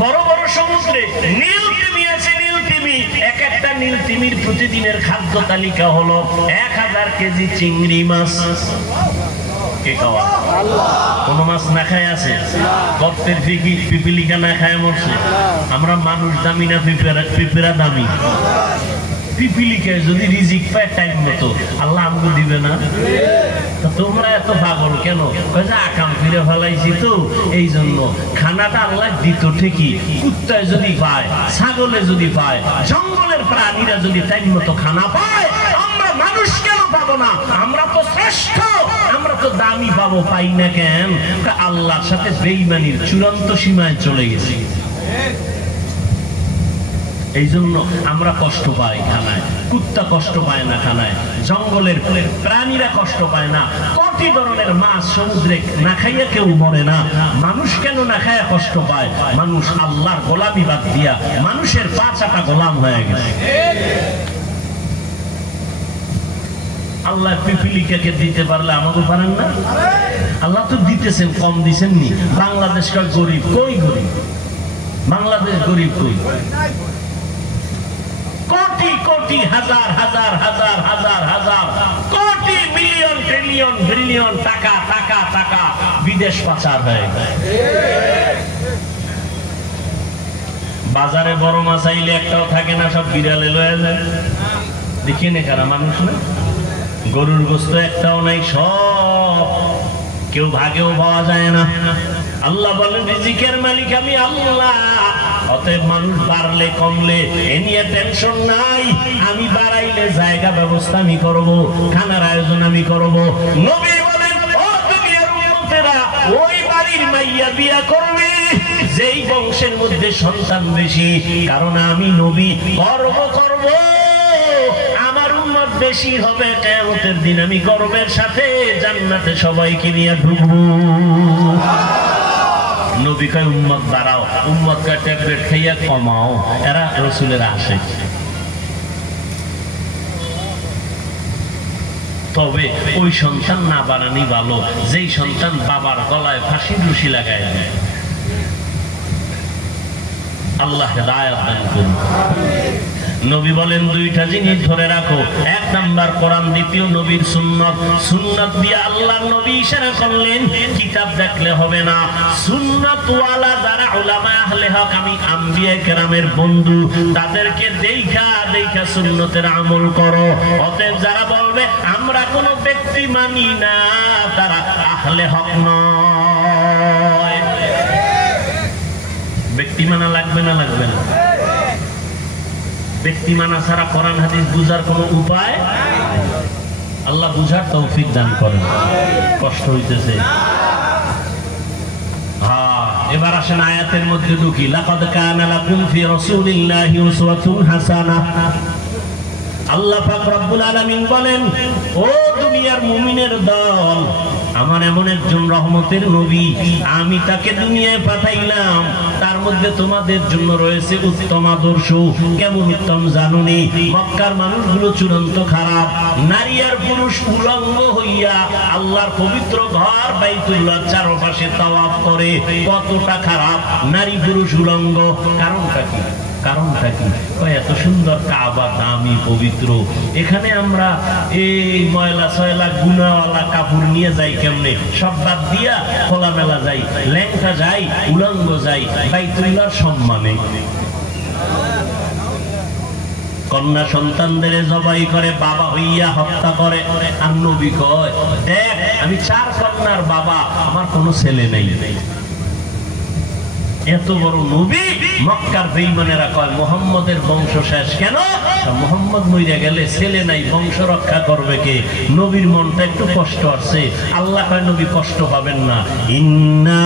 বড় বড় সমুদ্রে নীল তিমি আছে, নীল তিমি। এক একটা নীল তিমির প্রতিদিনের খাদ্য তালিকা হলো 1000 কেজি চিংড়ি মাছ কে খাওয়া। কোন মাছ না খায় আছে? গর্তের পিপিলিকা না খায় মরছে। আমরা মানুষ দামি না পিঁপড়া দামি? পিপিলিকায় যদি রিজিক পায় টাইম মতো, আল্লাহ আমাকে দিবে না? তোমরা এত পাগল কেন? আকাম ফিরে ফেলাইছি তো এই জন্য। খানাটা আল্লাহ দিত ঠিকই, কুত্তায় যদি পায়, ছাগলে যদি পায়, জঙ্গলের প্রাণীরা যদি টাইম মতো খানা পায়, আমরা মানুষ কেন পাবো না? আমরা তো শ্রেষ্ঠ, আমরা তো দামি পাবো, পাই না কেন? আল্লাহর সাথে বেঈমানির চূড়ান্ত সীমায় চলে গেছি। এই জন্য আমরা কষ্ট পাই খানায়, কুত্তা কষ্ট পায় না খানায়, জঙ্গলের প্রাণীরা কষ্ট পায় না। কোটি ধরনের মাছ সমুদ্রে না খাইয়া কেউ মরে না। মানুষ কেন না খাইয়া কষ্ট পায়? মানুষ আল্লাহর গোলামি বাদ দিয়া মানুষের পাঁচাটা গোলাম হয়ে গেছে। আল্লাহ পিপিলিকাকে দিতে পারলে আমাকে পারেন না? আল্লাহ তো দিতেছেন, কম দিচ্ছেন নি? বাংলাদেশ গরিব, কই গরিব? বাংলাদেশ গরিব কই? কোটি কোটি হাজার হাজার হাজার হাজার হাজার কোটি মিলিয়ন ট্রিলিয়ন বিলিয়ন টাকা টাকা টাকা বিদেশ পাচার হয়ে যায়। বাজারে বড় মাছ আইলে একটাও থাকে না, সব বিড়ালে লয়ে যায়। দেখি না কারা মানুষ না? গরুর গোস্ত একটাও নাই, সব কেউ ভাগেও পাওয়া যায় না। আল্লাহ বলেন রিজিকের মালিক আমি আল্লাহ। অতএব মানুষ বাড়লে কমলে এ নিয়ে টেনশন নাই। আমি বাড়াইলে জায়গা ব্যবস্থা আমি করব, খানার আয়োজন আমি করব। নবী বলেন ও দুনিয়ার উম্মতেরা, ওই বাড়ির মাইয়া বিয়া করবে যেই বংশের মধ্যে সন্তান বেশি, কারণ আমি নবী গর্ব করব আমার উম্মত বেশি হবে। কিয়ামতের দিন আমি গর্বের সাথে জান্নাতে সবাইকে নিয়ে ঢুকবো। নবী কয় উম্মত বাড়াও, উম্মত কয় ট্যাবলেট খাইয়া কমাও। এরা রাসূলের আশিক। তবে ওই সন্তান না বাড়ানি ভালো, যেই সন্তান বাবার গলায় ফাঁসির রশি লাগায় দেয়। আল্লাহ হেদায়েত দান করুন। নবী বলেন দুইটা জিনিস ধরে রাখো, এক নাম্বার কোরআন, দ্বিতীয় নবীর সুন্নাত। সুন্নাত দিয়ে আল্লাহর নবী ইশারা করলেন কিতাব দেখলে হবে না, সুন্নাত ওয়ালা যারা উলামা আহলে হক, আমি আম্বিয়া কেরামের বন্ধু, তাদেরকে দেখা দেখা সুন্নতের আমল করো। অতএব যারা বলবে আমরা কোনো ব্যক্তি মানি না, তারা আহলে হক নয়। ব্যক্তি মানা লাগবে না? লাগবে না? ব্যক্তি মানা ছাড়া কোরআন হাদিস বুঝার কোনো উপায়, আল্লাহ বুঝার তৌফিক দান করেন। কষ্ট হইতেছে। এবার আসেন আয়াতের মধ্যে ঢুকি। লাকাদ কানা লাকুম ফি রাসূলিল্লাহি উসওয়াতুন হাসানাহ। আল্লাহ পাক রব্বুল আলামিন বলেন, ও দুনিয়ার মুমিনের দল, আমার এমন একজন রহমতের নবী, আমি তাকে দুনিয়ায় পাঠাইলাম, তার মধ্যে তোমাদের জন্য রয়েছে উত্তম আদর্শ। কেমন উত্তম জানুনি? মক্কার মানুষগুলো চূড়ান্ত খারাপ, নারী আর পুরুষ উলঙ্গ হইয়া আল্লাহর পবিত্র ঘর বাইতুল্লাহ চারপাশে তাওয়াফ করে। কতটা খারাপ, নারী পুরুষ উলঙ্গ। কারণটা কি? কারণটা কি? এত সুন্দর কাবা, দামি পবিত্র, এখানে আমরা এই ময়লা সয়লা গুনাওয়ালা কাপড় নিয়ে যাই কেমনে? সব বাদ দিয়া খোলামেলা যাই, ল্যাংটা যাই, উলঙ্গ যাই বাইতুল্লাহর সম্মানে। কন্যা সন্তানদের জবাই করে, বাবা হইয়া হত্যা করে। আর নবী কয়, দেখ আমি 4 কন্যার বাবা, আমার কোনো ছেলে নেই। এত বড় নবী, মক্কার বেঈমানেরা কয় মুহাম্মদের বংশ শেষ। কেন? মুহাম্মদ মইরা গেলে ছেলে নাই, বংশ রক্ষা করবে কে? নবীর মনটা একটু কষ্ট আছে। আল্লাহ কয় নবী কষ্ট পাবেন না। ইন্না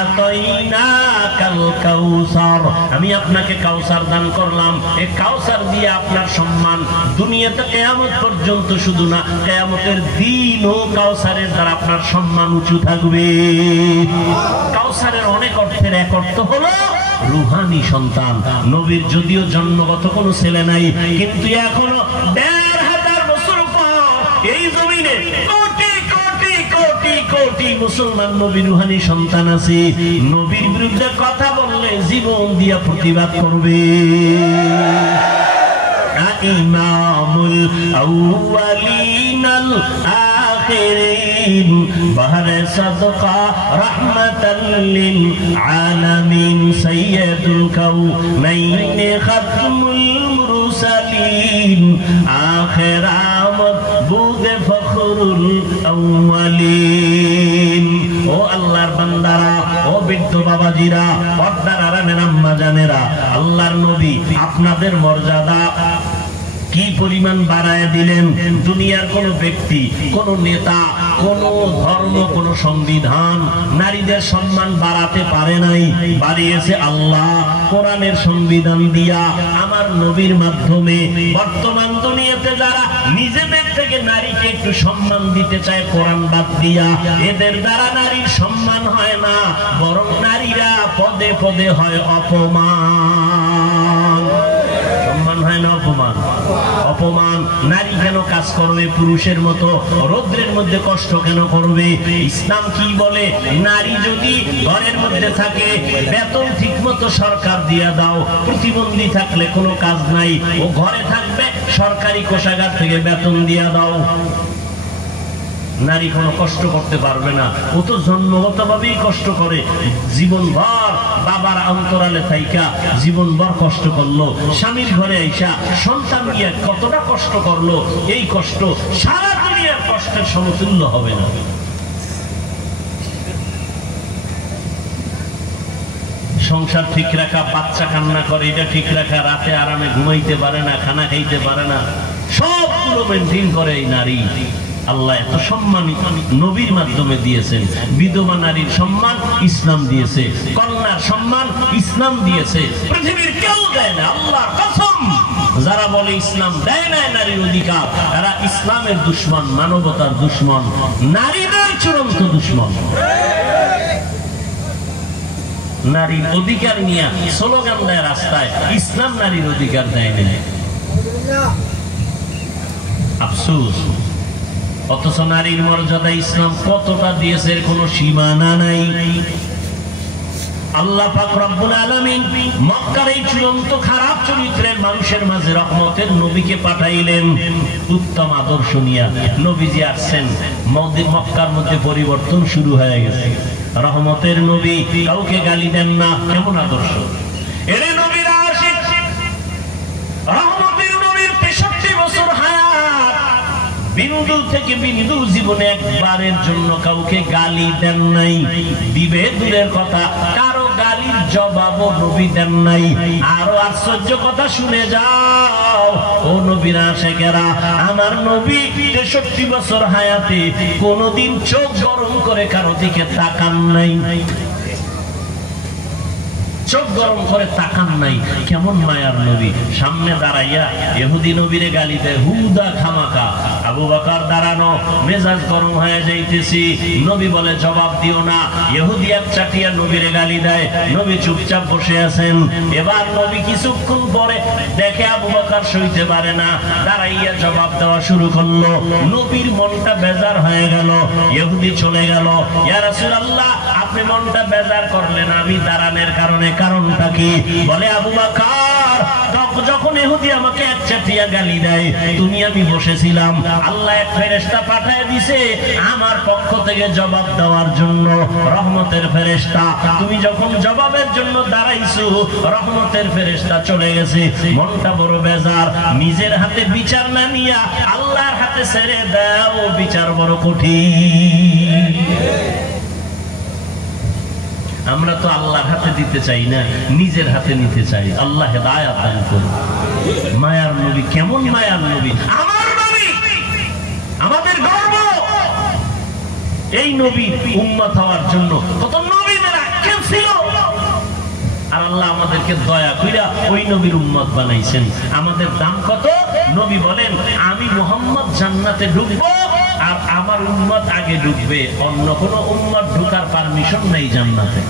আ'তাইনাকাল কাউসার, আমি আপনাকে কাউসার দান করলাম। এই কাউসার দিয়ে আপনার সম্মান দুনিয়াতে কিয়ামত পর্যন্ত, শুধু না কিয়ামতের দিনও কাউসারের দ্বারা আপনার সম্মান উঁচু থাকবে। কাউসারের অনেক অর্থের এক অর্থ হলো রুহানি সন্তান। নবীর যদিও জন্মগত কোনো ছেলে নাই, কিন্তু এখনো ১৫০০ বছর পর এই জমিনে কোটি কোটি কোটি কোটি মুসলমান নবীর রুহানি সন্তান আছে। নবীর বিরুদ্ধে কথা বললে জীবন দিয়া প্রতিবাদ করবে। ইমামুল আউয়ালিনাল আখিরিন বাহরে সাদকা রাহমাতাল লিল আলামিন সাইয়্যিদুল কাউনাইন খাতমুল মুরসালিন আখিরামত বুদে ফখরুল আউয়ালিন। ও আল্লাহর বান্দারা, ও বৃদ্ধ বাবাজিরা, পর্দার আড়ালের আম্মা জানেরা, আল্লাহর নবী আপনাদের মর্যাদা কি পরিমাণ বাড়ায় দিলেন। দুনিয়ার কোন ব্যক্তি, কোন নেতা, কোন ধর্ম, কোন সংবিধান নারীদের সম্মান বাড়াতে পারে নাই। বাড়িয়েছে আল্লাহ কোরআনের সংবিধান দিয়া, আমার নবীর মাধ্যমে। বর্তমান দুনিয়াতে যারা নিজেদের থেকে নারীকে একটু সম্মান দিতে চায় কোরআন বাদ দিয়া, এদের দ্বারা নারীর সম্মান হয় না, বরং নারীরা পদে পদে হয় অপমান। সম্মান হয় না, অপমান। অপমান। নারী কেন কাজ করবে পুরুষের মতো? রৌদ্রের মধ্যে কষ্ট কেন করবে? ইসলাম কি বলে? নারী যদি ঘরের মধ্যে থাকে, বেতন ঠিক মতো সরকার দিয়া দাও। প্রতিবন্ধী থাকলে কোনো কাজ নাই, ও ঘরে থাকবে, সরকারি কোষাগার থেকে বেতন দিয়া দাও। নারী কোনো কষ্ট করতে পারবে না, ও তো জন্মগত ভাবেই কষ্ট করে। জীবনভর বাবার অন্তরালে থাইকা জীবনভর কষ্ট করলো, স্বামীর ঘরে আইসা সন্তান নিয়ে কতটা কষ্ট করলো, এই কষ্ট সারা দুনিয়ার কষ্টের সমতুল্য হবে না। সংসার ঠিক রাখা, বাচ্চা কান্না করে, এটা ঠিক রাখা, রাতে আরামে ঘুমাইতে পারে না, খানা খাইতে পারে না, সবগুলো মেনটেন করে এই নারী। আল্লাহ এত সম্মান নবীর মাধ্যমে দিয়েছেন। বিধবা নারীর সম্মান ইসলাম দিয়েছে, কন্যার সম্মান ইসলাম দিয়েছে। পৃথিবীর কেউ দেয় না, আল্লাহর কসম। যারা বলে ইসলাম দেয় না নারীর অধিকার, তারা ইসলামের দুশমন, মানবতার দুশমন, নারীদের চূড়ান্ত দুশমন। নারীর অধিকার নিয়ে স্লোগান দেয় রাস্তায়, ইসলাম নারীর অধিকার দেয় না। আফসোস। অথচ নারীর মর্যাদা ইসলাম কতটা দিয়েছে, এর কোনো সীমানা নাই। আল্লাহ পাক রব্বুল আলামিন মক্কার এই চূড়ান্ত খারাপ চরিত্রের মানুষের মাঝে রহমতের নবীকে পাঠাইলেন উত্তম আদর্শ নিয়ে। নবীজি আসছেন, মক্কার মধ্যে পরিবর্তন শুরু হয়ে গেছে। রহমতের নবী, কাউকে গালি দেন না, কেমন আদর্শ! এরে নবীর আশিক, রহমতের নবীর ৬৩ বছর হায়াত, বিন্দু থেকে বিন্দু জীবনে একবারের জন্য কাউকে গালি দেন নাই। দিবে দূরের কথা, কারো গালি গালির জবাবও নবী দেন নাই। আরো আশ্চর্য কথা শুনে যাও ও নবীর আশিকেরা, আমার নবী 63 বছর হায়াতে কোনদিন চোখ গরম করে কারো দিকে তাকান নাই, চোখ গরম করে তাকান নাই। কেমন মায়ার নবী! সামনে দাঁড়াইয়া ইহুদি নবীরে গালি দেয় হুদা খামাকা। আবু বকর দাঁড়ানো, মেজাজ গরম হয়ে যাইতেছি, নবী বলে জবাব দিও না। ইহুদি এক চাটিয়া নবীরে গালি দেয়, নবী চুপচাপ বসে আছেন। এবার নবী কিছুক্ষণ পরে দেখে আবু বকর সইতে পারে না, দাঁড়াইয়া জবাব দেওয়া শুরু করলো। নবীর মনটা বেজার হয়ে গেল, ইহুদি চলে গেল। ইয়া রাসূলুল্লাহ, আপনি মনটা বেজার করলেন, আমি দাঁড়ানোর কারণে, কারণটা কি? বলে আবু বকর, যখন ইহুদি আমাকে এক চাটিয়া গালি দেয়, তুমি আমি বসেছিলাম, আল্লাহ এক ফেরেশতা পাঠিয়ে দিয়েছে আমার পক্ষ থেকে জবাব দেওয়ার জন্য, রহমতের ফেরেশতা। তুমি যখন জবাবের জন্য দাঁড়াইছো, রহমতের ফেরেশতা চলে গেছে। মনটা বড় বেজার, নিজের হাতে বিচার না নিয়া আল্লাহর হাতে ছেড়ে দাও, বিচার বড় কঠিন। আমরা তো আল্লাহর হাতে দিতে চাই না, নিজের হাতে নিতে চাই। আল্লাহ হেদায়েত দান করুন। মায়ার নবী, কেমন মায়ার নবী! আমার নবী আমাদের গর্ব। এই নবী উম্মত হওয়ার জন্য কত নবীদের আক্ষেপ ছিল, আর আল্লাহ আমাদেরকে দয়া কইরা ওই নবীর উম্মত বানাইছেন। আমাদের দাম কত? নবী বলেন, আমি মুহাম্মদ জান্নাতে ঢুকবো আর আমার উম্মত আগে ঢুকবে, অন্য কোন উম্মত ঢুকার পারমিশন নাই জান্নাতে।